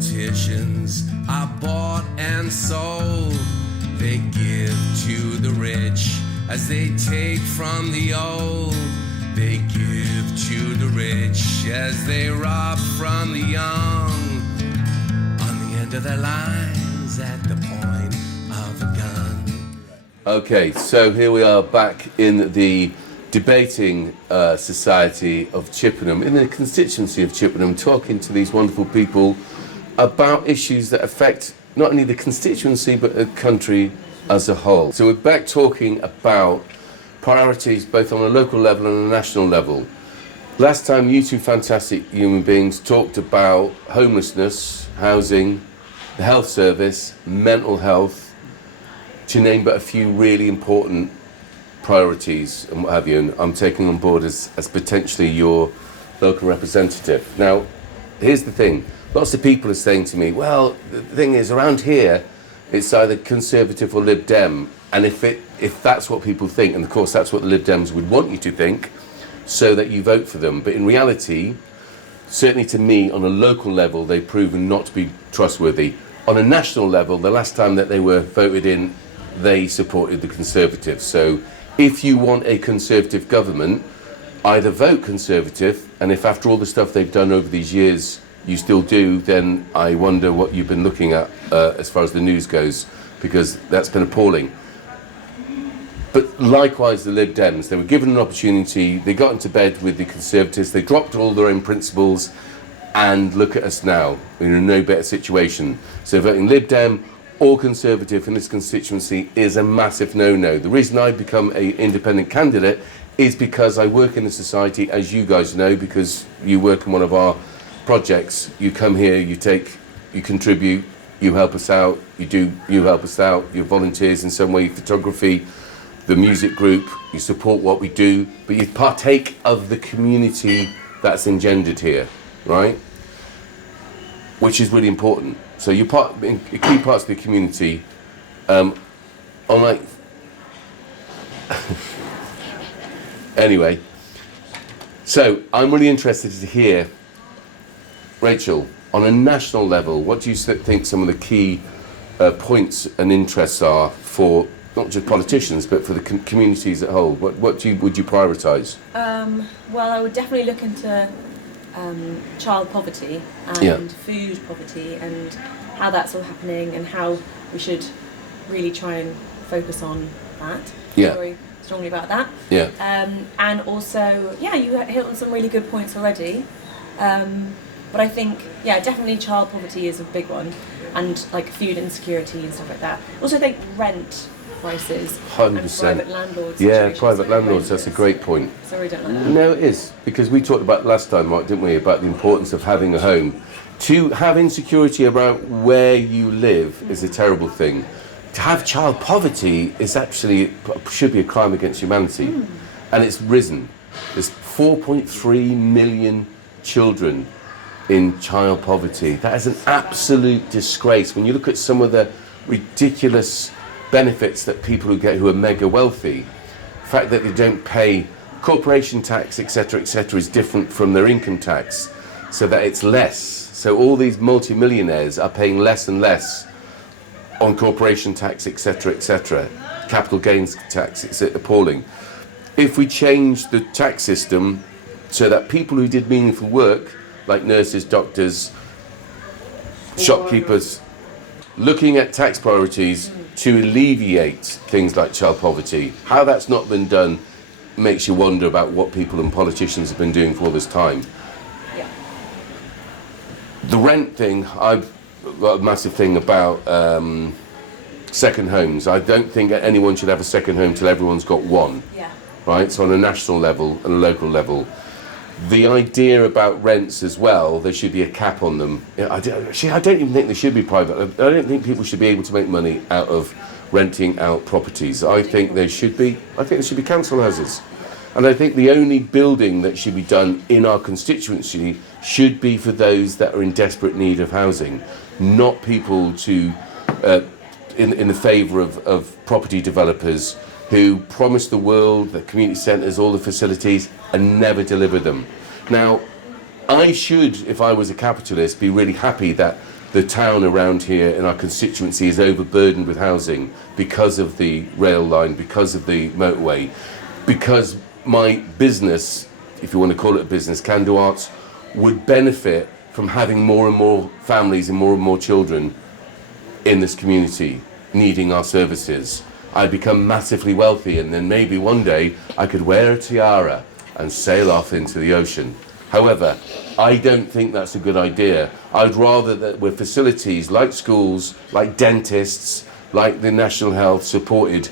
Politicians are bought and sold. They give to the rich as they take from the old. They give to the rich as they rob from the young. On the end of their lines, at the point of a gun. Okay, so here we are back in the debating society of Chippenham, in the constituency of Chippenham, talking to these wonderful people about issues that affect not only the constituency but the country as a whole. So we're back talking about priorities both on a local level and a national level. Last time you two fantastic human beings talked about homelessness, housing, the health service, mental health, to name but a few really important priorities and what have you, and I'm taking on board as potentially your local representative. Now, here's the thing. Lots of people are saying to me, well, the thing is, around here, it's either Conservative or Lib Dem, and if that's what people think, and of course that's what the Lib Dems would want you to think, so that you vote for them. But in reality, certainly to me, on a local level, they've proven not to be trustworthy. On a national level, the last time that they were voted in, they supported the Conservatives. So if you want a Conservative government, either vote Conservative, and if after all the stuff they've done over these years you still do, then I wonder what you've been looking at as far as the news goes, because that's been appalling. But likewise, the Lib Dems, they were given an opportunity, they got into bed with the Conservatives, they dropped all their own principles, and look at us now, we're in a no better situation. So voting Lib Dem or Conservative in this constituency is a massive no-no. The reason I've become an independent candidate is because I work in the society, as you guys know, because you work in one of our projects. You come here, you contribute, you help us out, you help us out, you're volunteers in some way, photography, the music group, you support what we do, but you partake of the community that's engendered here, right? Which is really important. So you're key parts of the community. Anyway, so I'm really interested to hear, Rachel, on a national level, what do you think some of the key points and interests are for not just politicians but for the communities at whole? What would you prioritise? Well, I would definitely look into child poverty and food poverty and how that's all happening and how we should really try and focus on that. Very strongly about that. And also, you hit on some really good points already. But I think, definitely child poverty is a big one, and like food insecurity and stuff like that. Also, I think rent prices 100%. And private landlords. Yeah, private landlords, that's a great point. Sorry, don't like that. No, it is, because we talked about last time, Mark, didn't we, about the importance of having a home. To have insecurity around where you live is a terrible thing. To have child poverty is should be a crime against humanity. And it's risen. There's 4.3 million children in child poverty. That is an absolute disgrace. When you look at some of the ridiculous benefits that people who are mega wealthy, the fact that they don't pay corporation tax, etc., is different from their income tax, so that it's less. So all these multi-millionaires are paying less and less on corporation tax, etc., capital gains tax. It's appalling. If we change the tax system so that people who did meaningful work, like nurses, doctors, shopkeepers, looking at tax priorities to alleviate things like child poverty. How that's not been done makes you wonder about what people and politicians have been doing for all this time. The rent thing, I've got a massive thing about second homes. I don't think anyone should have a second home till everyone's got one. Right? So on a national level and a local level. The idea about rents as well, there should be a cap on them. I don't even think they should be private. I don't think people should be able to make money out of renting out properties. I think there should be council houses. And I think the only building that should be done in our constituency should be for those that are in desperate need of housing, not people in the favour of property developers who promise the world, the community centres, all the facilities, and never deliver them. Now, I should, if I was a capitalist, be really happy that the town around here in our constituency is overburdened with housing because of the rail line, because of the motorway, because my business, if you want to call it a business, Can Do Arts, would benefit from having more and more families and more children in this community needing our services. I'd become massively wealthy, and then maybe one day I could wear a tiara and sail off into the ocean. However, I don't think that's a good idea. I'd rather that with facilities like schools, like dentists, like the National Health supported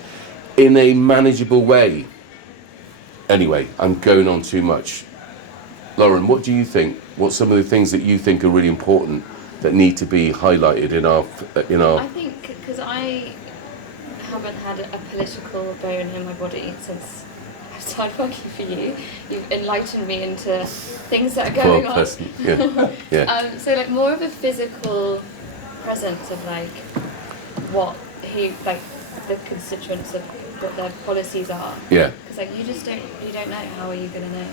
in a manageable way. Anyway, I'm going on too much. Lauren, what do you think? What's some of the things that you think are really important that need to be highlighted in our? I think because I haven't had a political bone in my body since I started working for you. You've enlightened me into things that are going on. Yeah. Yeah. So like more of a physical presence of like what the constituents of what their policies are. Yeah. Because like you don't know. How are you gonna know?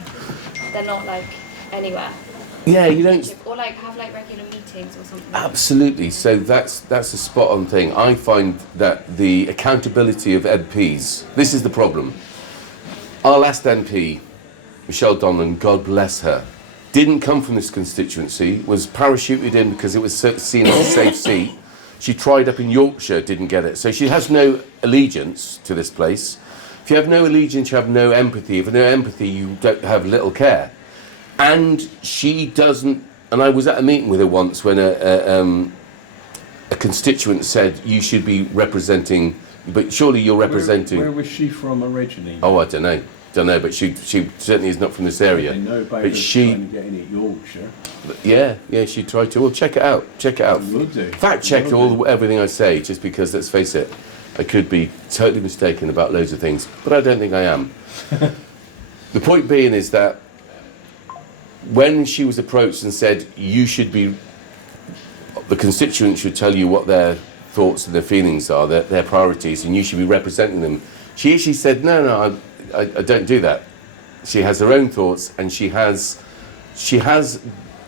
They're not like anywhere. Yeah, you don't. Or like have like regular meetings or something. Absolutely. So that's a spot on thing. I find that the accountability of MPs. This is the problem. Our last MP, Michelle Donlan, God bless her, didn't come from this constituency. Was parachuted in because it was seen as a safe seat. She tried up in Yorkshire, didn't get it. So she has no allegiance to this place. If you have no allegiance, you have no empathy. If you have no empathy, you don't have little care. And she doesn't. And I was at a meeting with her once when a constituent said, "You should be representing, but surely you're representing." Where was she from originally? Oh, I don't know. But she certainly is not from this area. I know about but her she, trying to get in at Yorkshire. yeah, she tried to. Well, check it out. Will do. Fact check everything I say, just because, let's face it, I could be totally mistaken about loads of things, but I don't think I am. The point being is that when she was approached and said, you should be, the constituents should tell you what their thoughts and their feelings are, their priorities, and you should be representing them, she actually said, no, I don't do that. She has her own thoughts, and she has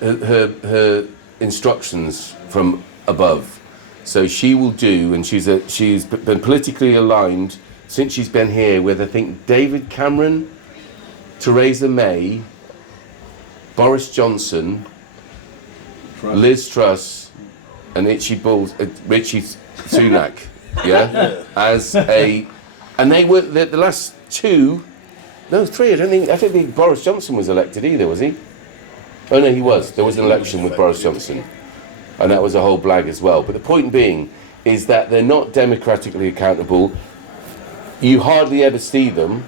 her instructions from above. So she will do, and she's been politically aligned since she's been here with, I think, David Cameron, Theresa May, Boris Johnson, Liz Truss, and Richie Sunak, yeah, and they were the last three. I don't think Boris Johnson was elected either, was he? Oh no, he was. There was an election with Boris Johnson, and that was a whole blag as well. But the point being is that they're not democratically accountable. You hardly ever see them.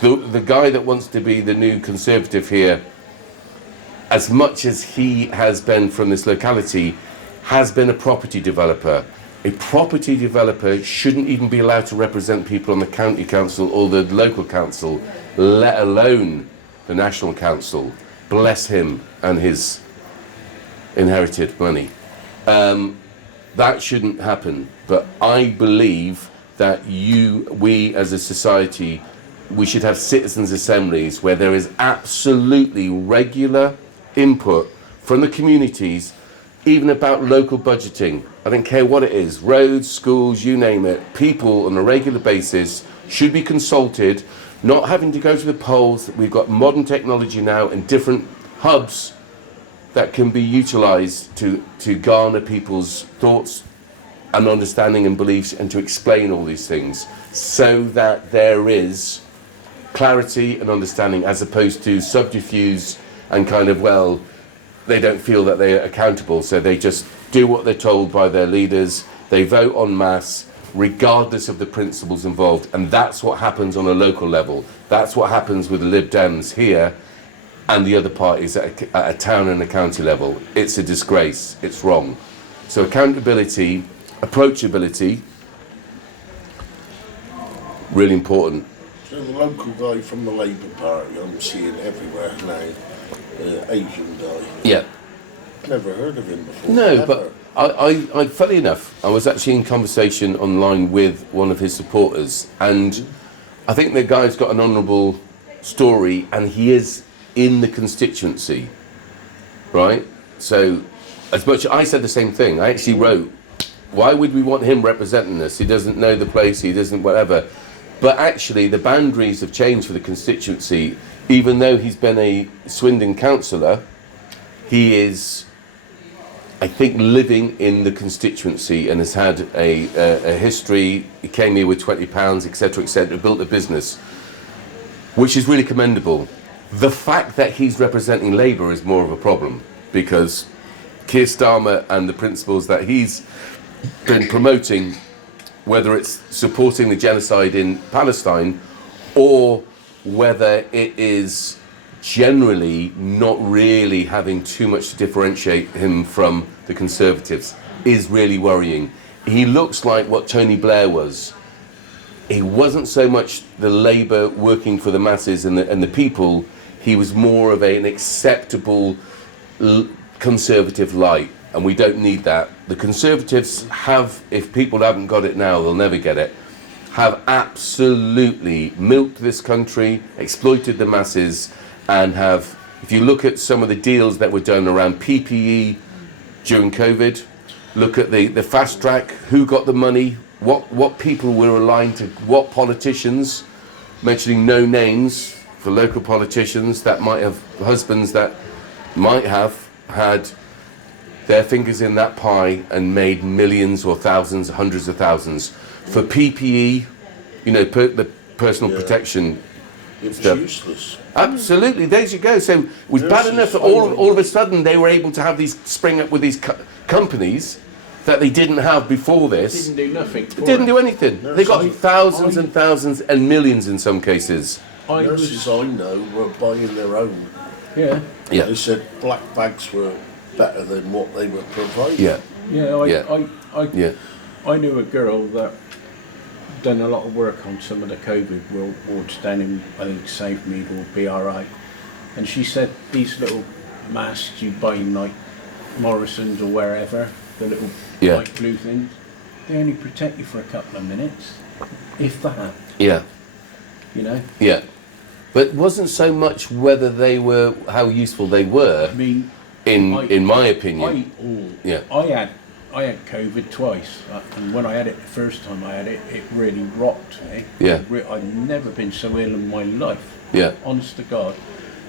The guy that wants to be the new Conservative here, as much as he has been from this locality, has been a property developer. A property developer shouldn't even be allowed to represent people on the county council or the local council, let alone the national council. Bless him and his inherited money. That shouldn't happen. But I believe that we as a society, we should have citizens' assemblies where there is absolutely regular input from the communities, even about local budgeting. I don't care what it is, roads, schools, you name it. People on a regular basis should be consulted, not having to go to the polls. We've got modern technology now and different hubs that can be utilised to garner people's thoughts and understanding and beliefs, and to explain all these things so that there is clarity and understanding, as opposed to subterfuge and kind of, well, they don't feel that they're accountable, so they just do what they're told by their leaders. They vote en masse regardless of the principles involved, and that's what happens on a local level. That's what happens with the Lib Dems here and the other parties at a town and a county level. It's a disgrace. It's wrong. So accountability, approachability, really important. So the local guy from the Labour Party, I'm seeing everywhere now, Asian guy. Yeah. Never heard of him before. No, Never. but I funny enough, I was actually in conversation online with one of his supporters, and I think the guy's got an honourable story, and he is in the constituency, right? So, as much I said the same thing. I actually wrote, why would we want him representing us? He doesn't know the place, he doesn't whatever. But actually, the boundaries have changed for the constituency. Even though he's been a Swindon councillor, he is, I think, living in the constituency and has had a history. He came here with £20, etc., built a business, which is really commendable. The fact that he's representing Labour is more of a problem, because Keir Starmer and the principles that he's been promoting, whether it's supporting the genocide in Palestine or whether it is generally not really having too much to differentiate him from the Conservatives, is really worrying. He looks like what Tony Blair was. He wasn't so much the Labour working for the masses and the people. He was more of an acceptable Conservative light, and we don't need that. The Conservatives have, if people haven't got it now, they'll never get it, have absolutely milked this country, exploited the masses, and have, if you look at some of the deals that were done around PPE during COVID, look at the fast track, who got the money, what people were aligned to, what politicians, mentioning no names for local politicians that might have husbands that might have had their fingers in that pie and made millions or thousands, hundreds of thousands. For PPE, you know, the personal protection It was stuff. useless. Absolutely, there you go. So it was bad enough that all of a sudden they were able to have these spring up with these companies that they didn't have before this. Didn't do nothing. They didn't do anything. They got thousands and thousands and millions in some cases. Nurses I know were buying their own. Yeah. Yeah. They said black bags were better than what they were providing. Yeah. Yeah. I knew a girl that done a lot of work on some of the COVID wards down in, I think, Southmead or BRI, and she said these little masks you buy in like Morrison's or wherever, the little light blue things, they only protect you for a couple of minutes, if that. Yeah. You know. Yeah. But it wasn't so much whether they were, how useful they were. I mean, in my opinion. I had COVID twice, and when I had it the first time I had it, it really rocked me. Yeah. I'd never been so ill in my life. Yeah. Honest to God.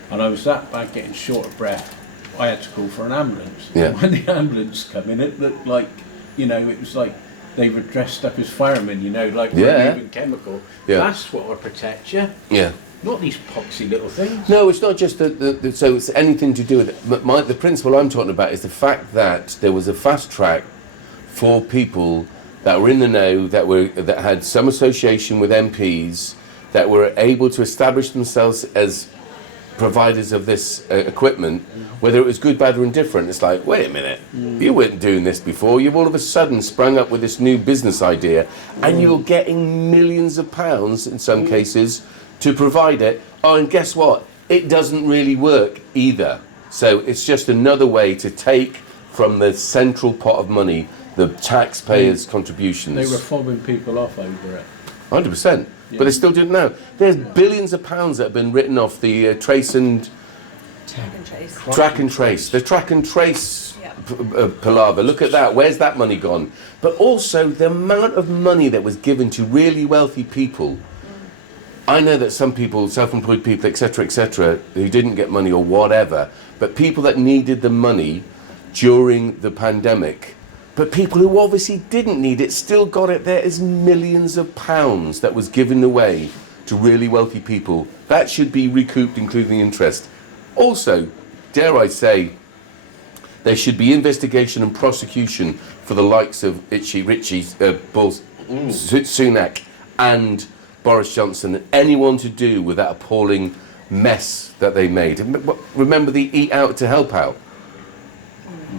And I was that bad, getting short of breath. I had to call for an ambulance. Yeah. When the ambulance came in, it looked like, you know, it was like they were dressed up as firemen, you know, like removing chemical. Yeah. That's what will protect you. Yeah. Not these poxy little things. No, it's not just the so it's anything to do with it. But the principle I'm talking about is the fact that there was a fast track for people that were in the know, that had some association with MPs, that were able to establish themselves as providers of this equipment, whether it was good, bad or indifferent. It's like, wait a minute, you weren't doing this before. You've all of a sudden sprung up with this new business idea, and you're getting millions of pounds in some cases to provide it. Oh, and guess what? It doesn't really work either. So it's just another way to take from the central pot of money, the taxpayers' contributions. They were fobbing people off over it. 100%. But they still didn't know. There's billions of pounds that have been written off the trace and... Track and trace. Track and trace. The track and trace palaver. Look at that. Where's that money gone? But also the amount of money that was given to really wealthy people. I know that some people, self-employed people, etc., who didn't get money or whatever, but people that needed the money during the pandemic, but people who obviously didn't need it still got it. There is millions of pounds that was given away to really wealthy people. That should be recouped, including interest. Also, dare I say, there should be investigation and prosecution for the likes of Sunak and Boris Johnson, and anyone to do with that appalling mess that they made. Remember the Eat Out to Help Out?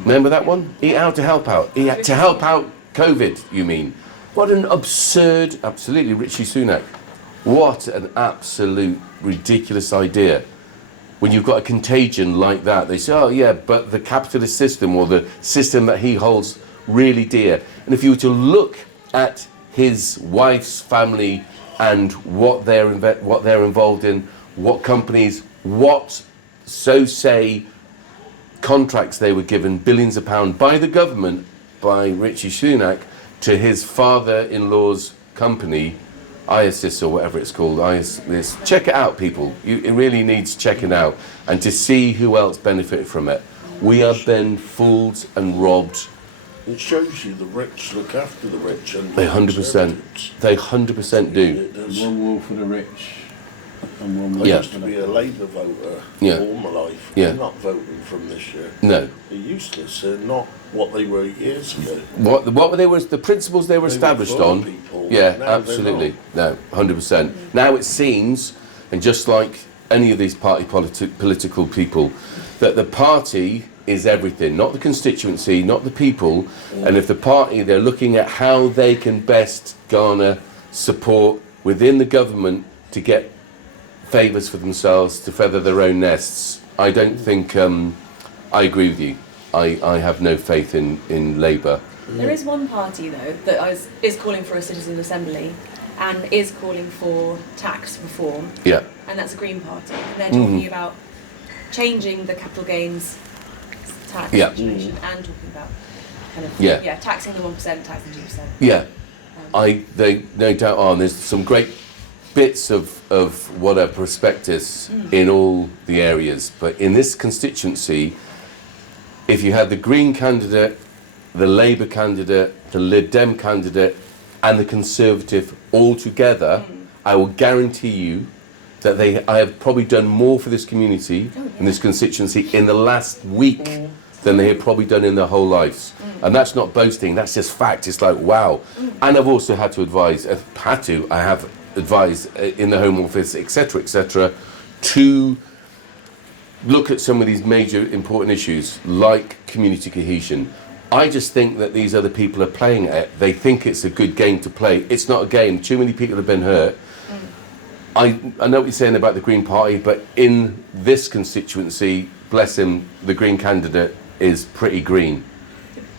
Remember that one? Eat Out to Help Out. To help out COVID, you mean? What an absurd, absolutely, Richie Sunak. What an absolute ridiculous idea. When you've got a contagion like that, they say, oh yeah, but the capitalist system, or the system that he holds really dear. And if you were to look at his wife's family and what they're involved in, what companies, what, so say, contracts they were given, billions of pounds by the government, by Richie Sunak, to his father-in-law's company, ISIS or whatever it's called. ISIS. Check it out, people. It really needs checking out, and to see who else benefited from it. We have been fooled and robbed. It shows you the rich look after the rich, and They 100%. They 100% do. One wall for the rich and one I wall used for to the be a Labour voter Yeah. all my life. Yeah. They're not voting from this year. No. They're useless. They're not what they were years ago. What they were, the principles they were They were established for on. people. Yeah, Now they're absolutely. No, 100%. Now it seems, and just like any of these political people, that the party is everything, not the constituency, not the people. And if the party, they're looking at how they can best garner support within the government to get favours for themselves, to feather their own nests. I don't think, I agree with you. I have no faith in Labour. There is one party though that is calling for a citizen assembly and is calling for tax reform, Yeah. and that's a Green Party. And they're talking about changing the capital gains tax Yeah. situation and talking about kind of Yeah. taxing the 1%, taxing 2%. Yeah, they no doubt are. And there's some great bits of what a prospectus in all the areas. But in this constituency, if you had the Green candidate, the Labour candidate, the Lib Dem candidate, and the Conservative all together, I will guarantee you that I have probably done more for this community and this constituency in the last week than they have probably done in their whole lives. And that's not boasting, that's just fact. It's like, wow. And I've also had to advise, I have advised in the Home Office, etc., to look at some of these major important issues like community cohesion. I just think that these other people are playing at it. They think it's a good game to play. It's not a game. Too many people have been hurt. I know what you're saying about the Green Party, but in this constituency, bless him, the Green candidate is pretty green.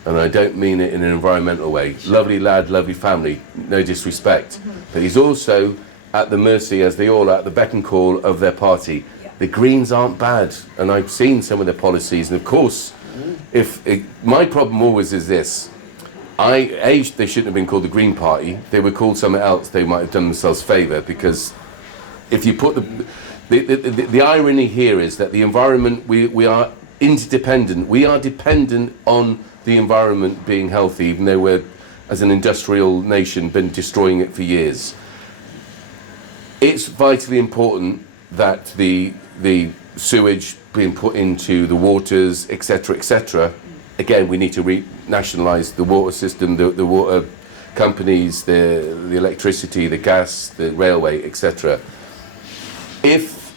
And I don't mean it in an environmental way. Lovely lad, lovely family, no disrespect. But he's also at the mercy, as they all are, at the beck and call of their party. The Greens aren't bad, and I've seen some of their policies, and of course, my problem always is this. They shouldn't have been called the Green Party. They were called something else. They might have done themselves favour, because if you put the irony here is that the environment, we are interdependent. We are dependent on the environment being healthy, even though we're, as an industrial nation, been destroying it for years. It's vitally important that the sewage being put into the waters, etc. Again, we need to renationalise the water system, the water companies, the electricity, the gas, the railway, etc. If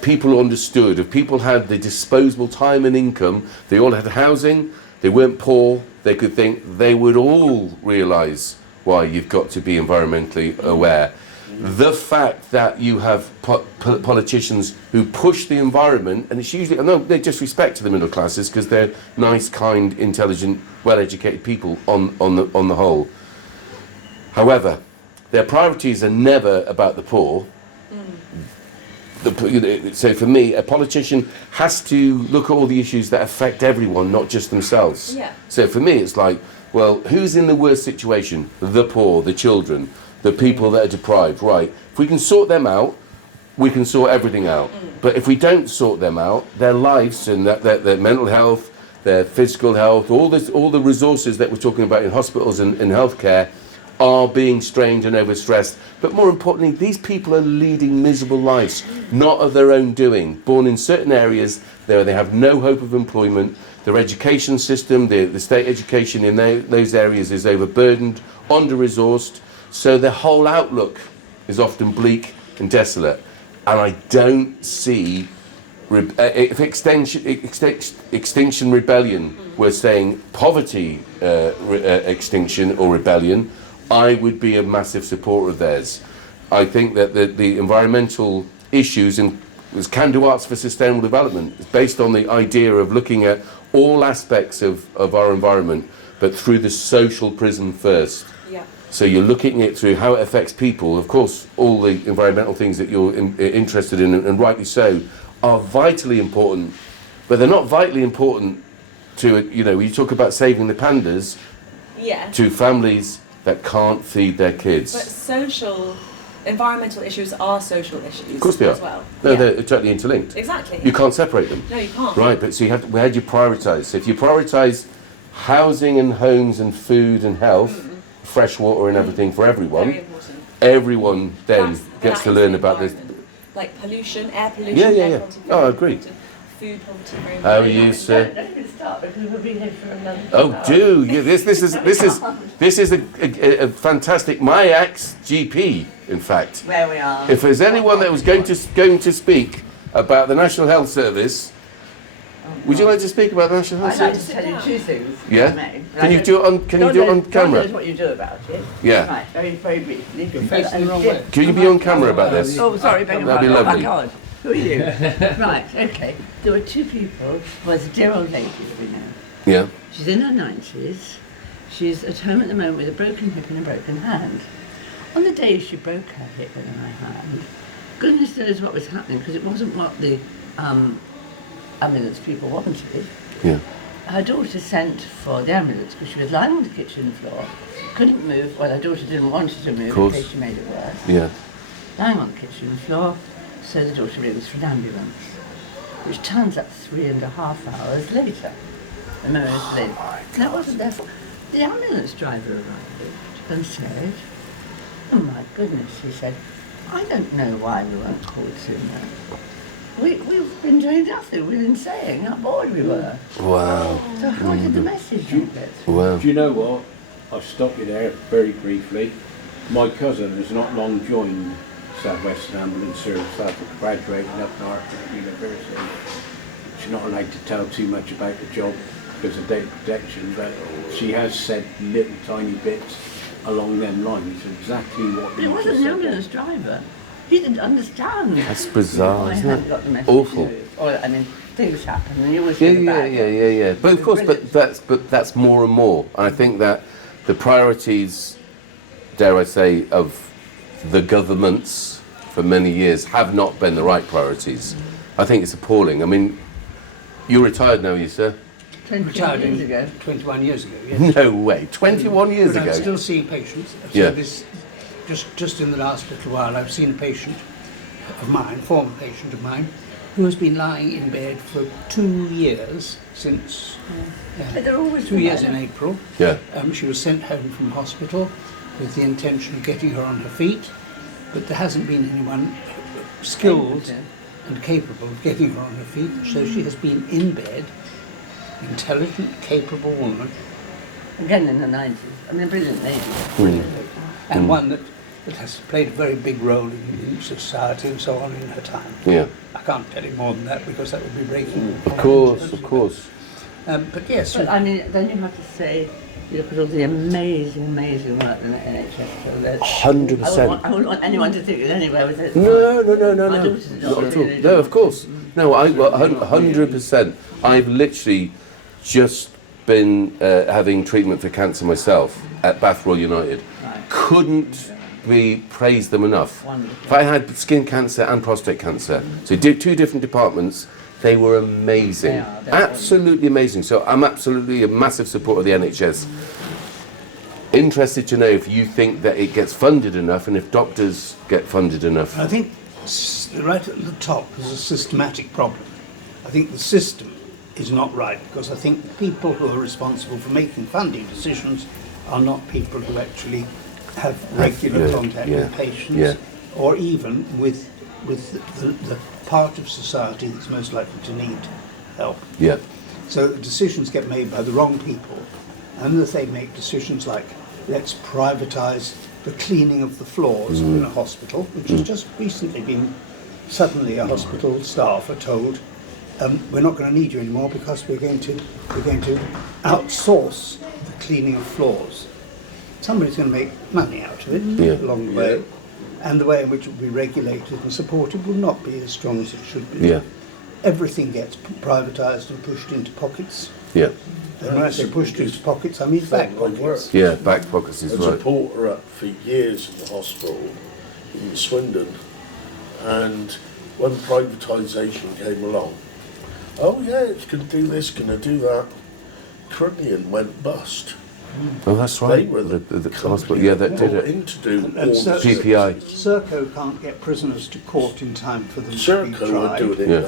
people understood, if people had the disposable time and income, they all had housing, they weren't poor, they could think, they would all realise why you've got to be environmentally aware. The fact that you have politicians who push the environment, and it's usually, no disrespect to the middle classes, because they're nice, kind, intelligent, well-educated people on the whole. However, their priorities are never about the poor. So for me, a politician has to look at all the issues that affect everyone, not just themselves. Yeah. So for me, it's like, well, who's in the worst situation? The poor, the children, the people that are deprived, right? If we can sort them out, we can sort everything out. But if we don't sort them out, their lives and their mental health, their physical health, all the resources that we're talking about in hospitals and in healthcare are being strained and overstressed. But more importantly, these people are leading miserable lives, not of their own doing. Born in certain areas, they have no hope of employment. Their education system, the state education in those areas is overburdened, under-resourced. So their whole outlook is often bleak and desolate. And I don't see, if Extinction Rebellion were saying poverty extinction or rebellion, I would be a massive supporter of theirs. I think that the environmental issues and can-do arts for sustainable development is based on the idea of looking at all aspects of our environment, but through the social prism first. Yeah. So you're looking at it through how it affects people. Of course, all the environmental things that you're interested in, and rightly so, are vitally important, but they're not vitally important to, you know, you talk about saving the pandas, Yeah. to families that can't feed their But kids. environmental issues are social issues Of course they as are. well. No, Yeah. they're totally interlinked. Exactly. You can't separate them. No, you can't. Right, but so you have to, where do you prioritise? So if you prioritise housing and homes and food and health, fresh water and everything for everyone, Very important. everyone then gets That to is learn the about this. environment. Like pollution, air pollution. Yeah, yeah, air yeah. quality, Oh, I very agree. important. Food poverty, very How are important. you, sir? Don't even start because we'll be here for another Oh, hour. do you? This is a fantastic my GP. In fact, Where we are. if there's anyone that was going to speak about the National Health Service, would you like to speak about the National Health I'd like Service? to tell you two things. if Yeah? I may. Can you do it on? Can you do it on God camera? knows what you do about it. Yeah. Right, very briefly. You're facing the wrong way. Can you be on camera about this? Oh, sorry, beg your That'd be pardon. lovely. Oh, my God. Who are you? Right, okay. There were two people. Well, there's a dear old lady that we know. Yeah. She's in her 90s. She's at home at the moment with a broken hip and a broken hand. On the day she broke her hip and her hand, goodness knows what was happening because it wasn't what the ambulance people wanted. Yeah. Her daughter sent for the ambulance because she was lying on the kitchen floor, couldn't move. Well, her daughter didn't want her to move in course. case she made it worse. Yeah. Lying on the kitchen floor, so the daughter rings for an ambulance, which turns up 3.5 hours later. A moment later. That wasn't their fault. The ambulance driver arrived and said, "Oh my goodness," he said, "I don't know why we weren't called sooner. We've been doing nothing, we've been saying how bored we were." Wow. So how did the message get? Wow. Do you know what? I'll stop you there very briefly. My cousin has not long joined South Western Ambulance Service after graduating up in Hartford University. She's not allowed to tell too much about the job because of data protection, but she has said little tiny bits along them lines, exactly what But it you wasn't just the said ambulance there. driver. He didn't understand. That's bizarre, I isn't hadn't it? got the message. Awful. Or, I mean, things happen and you always Yeah, feel yeah, bad. yeah. But of course, but that's more and more. And I think that the priorities, dare I say, of the governments for many years have not been the right priorities. I think it's appalling. I mean, you're retired now, you sir? 20 Retired years ago. 21 years ago, yes. No way. 21 years But ago. I'm still seeing patients. So Yeah. just in the last little while, I've seen a patient of mine, former patient of mine, who has been lying in bed for 2 years since But they're always 2 years in together. April. Yeah. She was sent home from hospital with the intention of getting her on her feet, but there hasn't been anyone skilled and capable of getting her on her feet. So she has been in bed, intelligent, capable woman, Again in the 90s. I mean, a brilliant lady. and one that has played a very big role in society and so on in her time. Yeah. I can't tell you more than that because that would be breaking. Of course, of course. But yes, But I mean, then you have to say, you look at all the amazing work in the NHS. So that 100%. I wouldn't want anyone to think that anywhere with it. No. My daughter's Not at all. really No, of course. No, 100%. I've literally just been having treatment for cancer myself at Bath Royal United. Right. Couldn't be praised them enough. Wonderful. If I had skin cancer and prostate cancer, so did two different departments, they were amazing. They are, they're Absolutely amazing. So I'm absolutely a massive supporter of the NHS. Interested to know if you think that it gets funded enough and if doctors get funded enough. I think right at the top is a systematic problem. I think the system is not right because I think the people who are responsible for making funding decisions are not people who actually have regular contact with patients or even with the part of society that's most likely to need help. Yeah. So decisions get made by the wrong people, and that they make decisions like, let's privatise the cleaning of the floors in a hospital, which has just recently been, suddenly a hospital staff are told, we're not going to need you anymore because we're going to outsource the cleaning of floors. Somebody's going to make money out of it along the way, and the way in which it will be regulated and supported will not be as strong as it should be. Yeah. Everything gets privatised and pushed into pockets. Yeah. And when I say pushed into pockets, I mean back pockets. Yeah, back pockets is As a right. porter up for years at the hospital in Swindon, and when privatisation came along, oh yeah, it's going to do this, going to do that. Crimean went bust. Oh, that's right. They were the hospital, yeah, that did it. in to do And all so- the GPI. Serco can't get prisoners to court in time for them to be Serco were tried. doing it Yeah.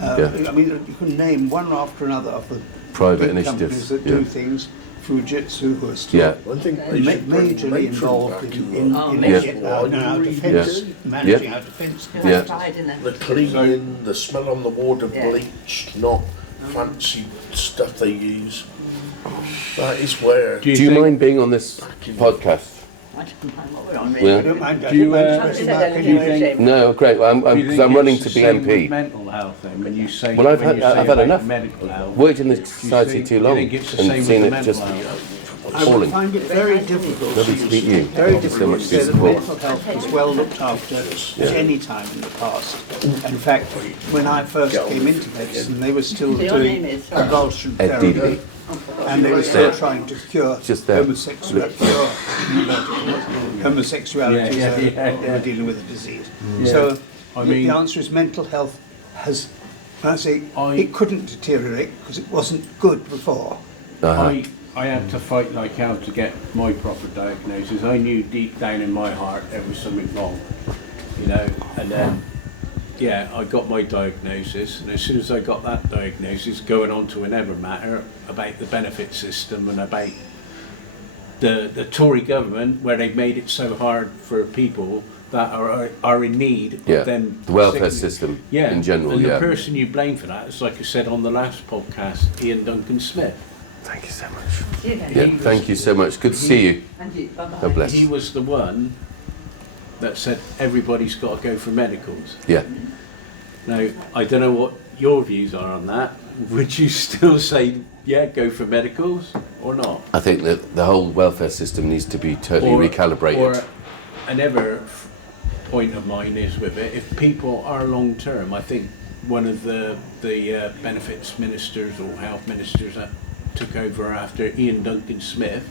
now. Yeah. I mean, you can name one after another of the Private big initiatives, companies that yeah. do things. Fujitsu, who are still Yeah. I think they should bring majorly matron involved back in Yeah. getting our defence, Yeah. managing Yeah. our defence. Yeah. the cleaning, the smell on the water Yeah. bleach, not fancy stuff they use. That is where. Do you mind being on this podcast? I don't mind what we're on, Yeah. really. I don't mind, I Do you, don't mind uh, expressing do my you opinion. think- No, great. Well, Do you because think I'm running it's to the be same with MP. mental health then, when you say, Well, I've when you had- say I've had about enough. medical health. Worked in this do you society think- too do you long think it's the and same seen with it the just mental health? I would falling. find it very difficult. Lovely to meet you. Very Thank you so much difficult to for your say that support. mental health was well looked after at any time in the past. In fact, when I first came into medicine, they were still Your doing name is? convulsion Ed therapy, Deedigan. and they were still Yeah. trying to cure Just there. homosexuality. Yeah, So yeah. we're dealing with a disease. Yeah. So I the mean- answer is mental health has. When I say I- it couldn't deteriorate because it wasn't good before. Uh-huh. I had to fight like hell to get my proper diagnosis. I knew deep down in my heart there was something wrong, you know, and then, yeah, I got my diagnosis, and as soon as I got that diagnosis, going on to another matter about the benefit system and about the Tory government, where they've made it so hard for people that are in need Yeah. of them. The welfare sickness. system Yeah, in general, and yeah. the person you blame for that is, like I said on the last podcast, Ian Duncan Smith. Thank you so much. Yeah. Yeah, thank you so much. Good to see you. And you, bye-bye. God bless. He was the one that said everybody's got to go for medicals. Yeah. Now, I don't know what your views are on that. Would you still say, yeah, go for medicals or not? I think that the whole welfare system needs to be totally recalibrated. Or another point of mine is with it, if people are long term, I think one of the benefits ministers or health ministers that took over after Ian Duncan Smith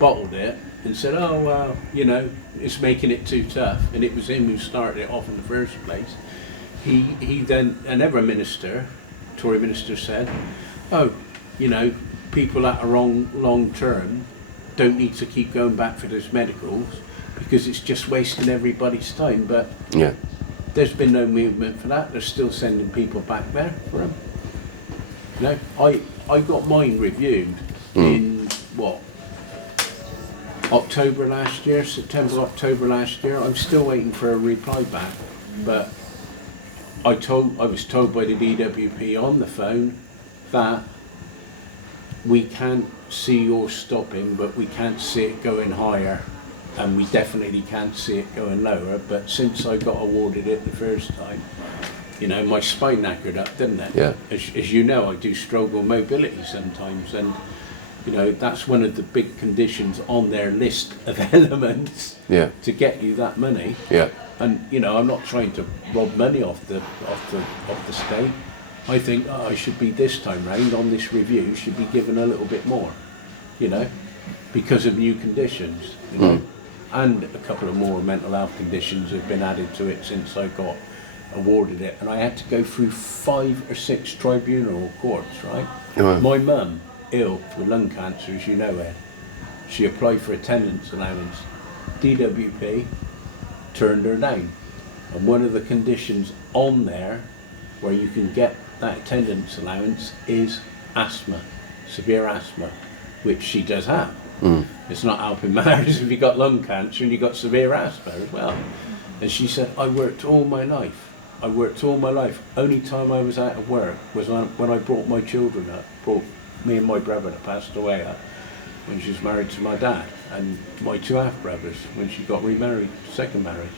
bottled it and said, oh, well, you know, it's making it too tough. And it was him who started it off in the first place. He then, another minister, Tory minister, said, oh, you know, people that are long term don't need to keep going back for those medicals because it's just wasting everybody's time. But Yeah. there's been no movement for that. They're still sending people back there for them. You know, I got mine reviewed in what, October last year, September, October last year. I'm still waiting for a reply back, but I was told by the DWP on the phone that we can't see yours stopping, but we can't see it going higher, and we definitely can't see it going lower. But since I got awarded it the first time, you know, my spine knackered up, didn't it? Yeah. As you know, I do struggle mobility sometimes, and you know, that's one of the big conditions on their list of elements Yeah. to get you that money. Yeah. And you know, I'm not trying to rob money off the state. I think I should be this time round on this review should be given a little bit more, you know, because of new conditions, you know, and a couple of more mental health conditions have been added to it since I got awarded it, and I had to go through 5 or 6 tribunal courts, right? Wow. My mum, ill with lung cancer, as you know, Ed, she applied for attendance allowance. DWP turned her down, and one of the conditions on there where you can get that attendance allowance is asthma, severe asthma, which she does have. It's not helping matters if you've got lung cancer and you've got severe asthma as well. And she said, I worked all my life. Only time I was out of work was when I brought my children up, brought me and my brother that passed away up when she was married to my dad, and my 2 half-brothers when she got remarried, second marriage.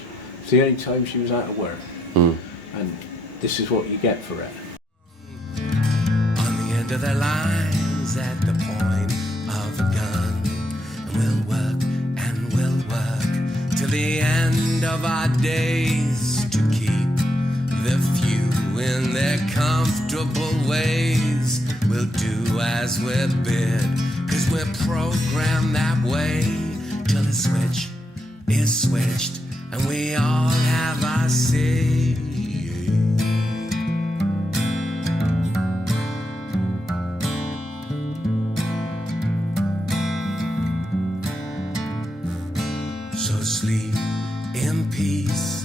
It's the only time she was out of work. And this is what you get for it. On the end of their lines, at the point of a gun, and we'll work till the end of our days to keep the few in their comfortable ways. We'll do as we're bid, 'cause we're programmed that way till the switch is switched and we all have our say. sleep in peace.